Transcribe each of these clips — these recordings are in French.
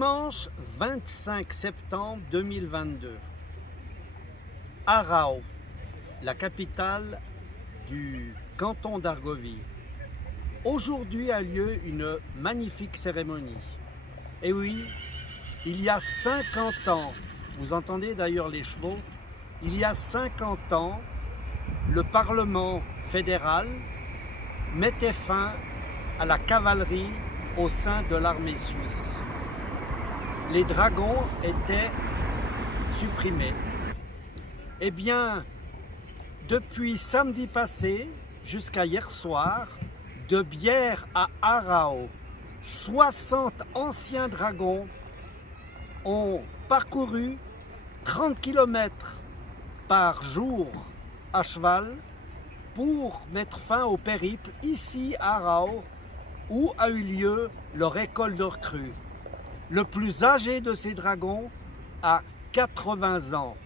Dimanche 25 septembre 2022, Arao, la capitale du canton d'Argovie. Aujourd'hui a lieu une magnifique cérémonie. Et oui, il y a 50 ans, vous entendez d'ailleurs les chevaux, il y a 50 ans, le Parlement fédéral mettait fin à la cavalerie au sein de l'armée suisse. Les dragons étaient supprimés. Eh bien, depuis samedi passé jusqu'à hier soir, de Bière à Arao, 60 anciens dragons ont parcouru 30 km par jour à cheval pour mettre fin au périple ici à Arao, où a eu lieu leur école de recrues. Le plus âgé de ces dragons a 80 ans.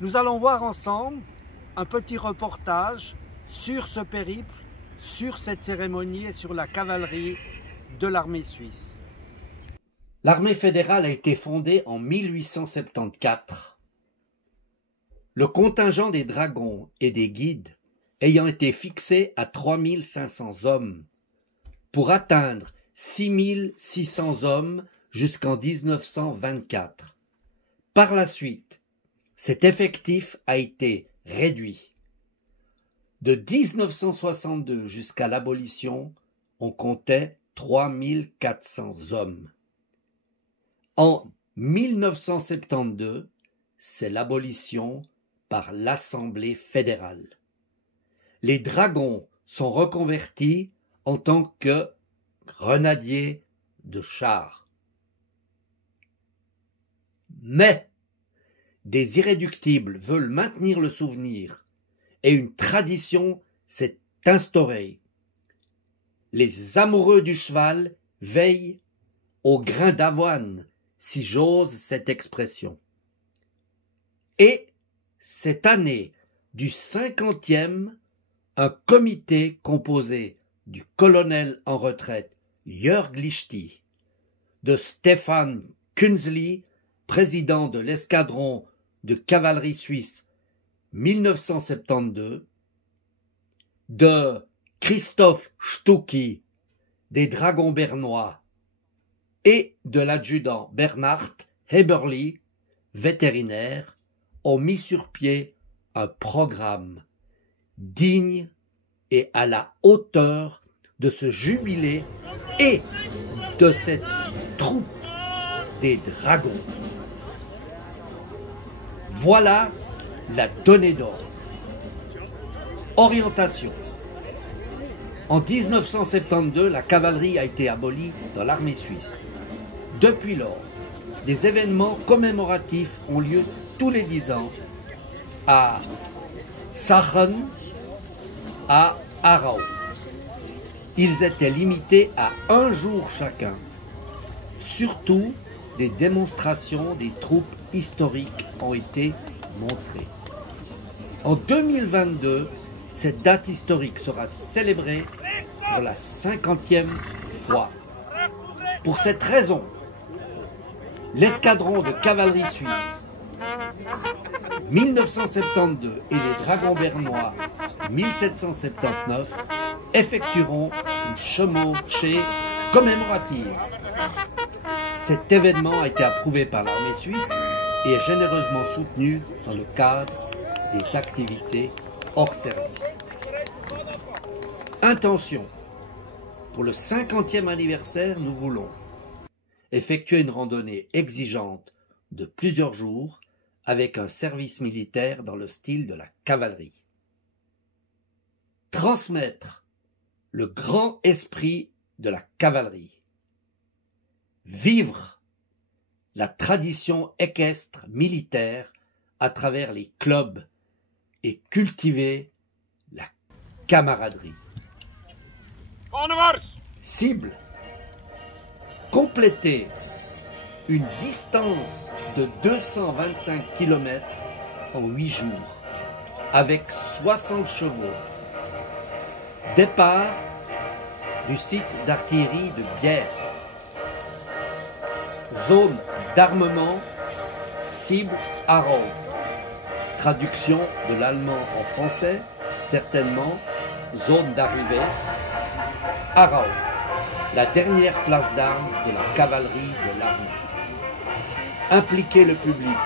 Nous allons voir ensemble un petit reportage sur ce périple, sur cette cérémonie et sur la cavalerie de l'armée suisse. L'armée fédérale a été fondée en 1874. Le contingent des dragons et des guides ayant été fixé à 3500 hommes pour atteindre 6600 hommes jusqu'en 1924. Par la suite, cet effectif a été réduit. De 1962 jusqu'à l'abolition, on comptait 3400 hommes. En 1972, c'est l'abolition par l'Assemblée fédérale. Les dragons sont reconvertis en tant que grenadiers de chars. Mais des irréductibles veulent maintenir le souvenir et une tradition s'est instaurée. Les amoureux du cheval veillent au grain d'avoine, si j'ose cette expression. Et cette année du 50e, un comité composé du colonel en retraite Jörg Lichty, de Stefan Künzli, président de l'escadron de cavalerie suisse 1972, de Christoph Stucki, des dragons bernois, et de l'adjudant Bernhard Heberli, vétérinaire, ont mis sur pied un programme digne et à la hauteur de ce jubilé et de cette troupe des dragons. Voilà la donnée d'or. Orientation. En 1972, la cavalerie a été abolie dans l'armée suisse. Depuis lors, des événements commémoratifs ont lieu tous les 10 ans à Saachen, à Arao. Ils étaient limités à un jour chacun. Surtout, des démonstrations des troupes historiques ont été montrées. En 2022, cette date historique sera célébrée pour la 50e fois. Pour cette raison, l'escadron de cavalerie suisse 1972 et les dragons bernois 1779 effectueront une chevauchée commémorative. Cet événement a été approuvé par l'armée suisse et est généreusement soutenu dans le cadre des activités hors service. Intention. Pour le 50e anniversaire, nous voulons effectuer une randonnée exigeante de plusieurs jours avec un service militaire dans le style de la cavalerie. Transmettre le grand esprit de la cavalerie. Vivre la tradition équestre militaire à travers les clubs et cultiver la camaraderie. Cible. Compléter une distance de 225 km en 8 jours avec 60 chevaux. Départ du site d'artillerie de Bière. zone d'armement, cible Aarau. Traduction de l'allemand en français, certainement, zone d'arrivée, Aarau. La dernière place d'armes de la cavalerie de l'armée. Impliquer le public,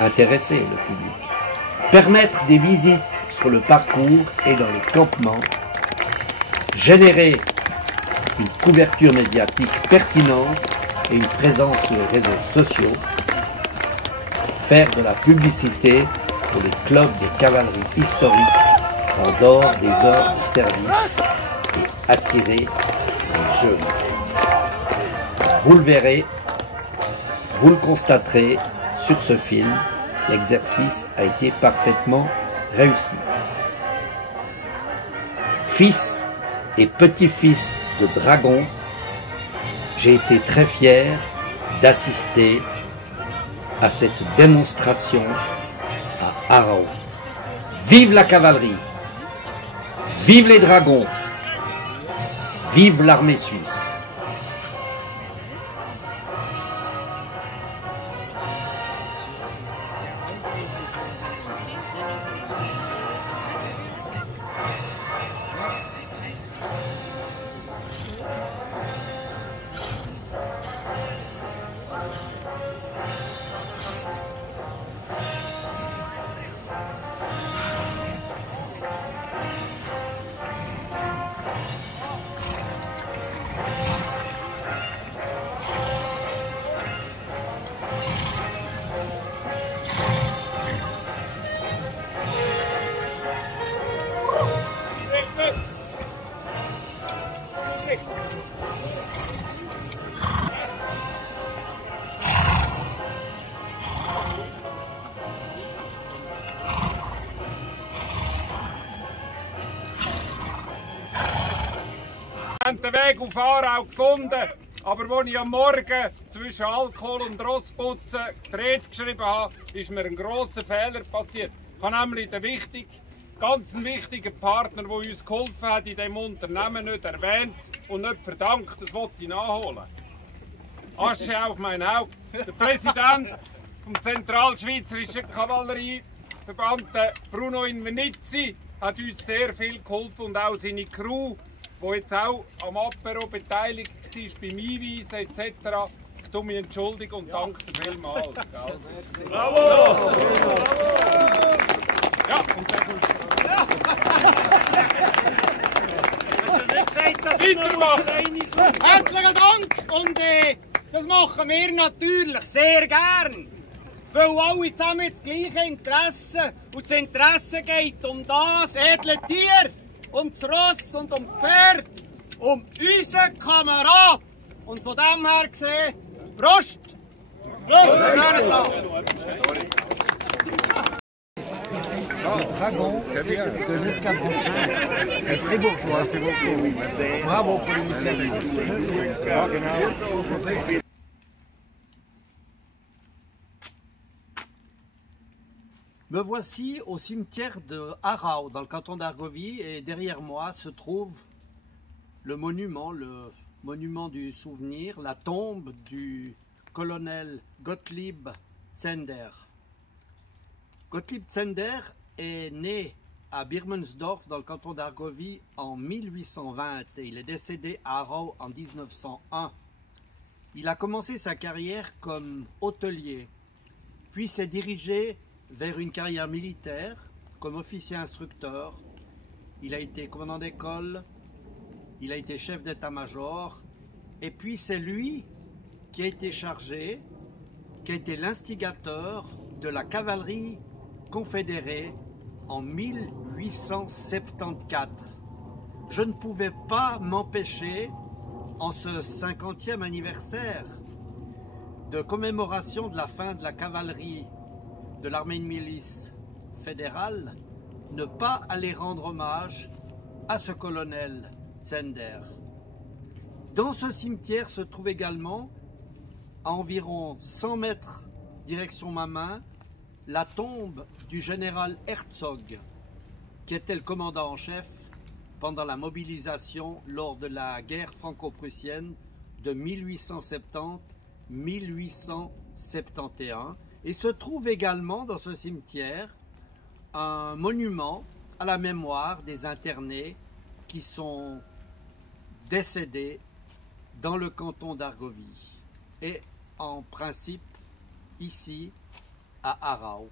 intéresser le public, permettre des visites sur le parcours et dans les campements, générer une couverture médiatique pertinente et une présence sur les réseaux sociaux, faire de la publicité pour les clubs de cavalerie historique en dehors des heures de service et attirer les jeunes. Vous le verrez, vous le constaterez sur ce film, l'exercice a été parfaitement réussi. Fils et petit-fils de dragon, j'ai été très fier d'assister à cette démonstration à Aarau. Vive la cavalerie, vive les dragons, vive l'armée suisse. Wir haben den Weg auf Aarau gefunden, aber als ich am Morgen zwischen Alkohol und Rossputzen gedreht geschrieben habe, ist mir ein grosser Fehler passiert. Ich habe nämlich den ganz wichtigen Partner, der uns geholfen hat, in diesem Unternehmen nicht erwähnt und nicht verdankt. Das wollte ich nachholen. Asche auf mein Haupt. Der Präsident vom Zentralschweizerischen Kavallerieverband, Bruno Invernizzi, hat uns sehr viel geholfen und auch seine Crew, die jetzt auch am Apero beteiligt war, beim Einweisen etc. Ich tue mich entschuldigen und danke dir vielmals. Bravo! Ja, und dann kommst du. Herzlichen Dank und das machen wir natürlich sehr gern. Weil alle zusammen das gleiche Interesse und das Interesse geht um das edle Tier, um das Ross und um das Pferd, um unseren Kamerad. Und von dem her gesehen, Prost! Dragon de l'escadron 5 est très bourgeois, c'est beaucoup. Bravo pour l'initiative. Me voici au cimetière de Aarau, dans le canton d'Argovie, et derrière moi se trouve le monument du souvenir, la tombe du colonel Gottlieb Zehnder. Gottlieb Zehnder est né à Birmensdorf, dans le canton d'Argovie, en 1820 et il est décédé à Aarau en 1901. Il a commencé sa carrière comme hôtelier, puis s'est dirigé vers une carrière militaire comme officier instructeur. Il a été commandant d'école, il a été chef d'état-major, et puis c'est lui qui a été chargé, qui a été l'instigateur de la cavalerie confédérée en 1874. Je ne pouvais pas m'empêcher, en ce 50e anniversaire de commémoration de la fin de la cavalerie de l'armée de milice fédérale, ne pas aller rendre hommage à ce colonel Zehnder. Dans ce cimetière se trouve également, à environ 100 mètres direction ma main, la tombe du général Herzog, qui était le commandant en chef pendant la mobilisation lors de la guerre franco-prussienne de 1870 1871. Et se trouve également dans ce cimetière un monument à la mémoire des internés qui sont décédés dans le canton d'Argovie et en principe ici à Arau.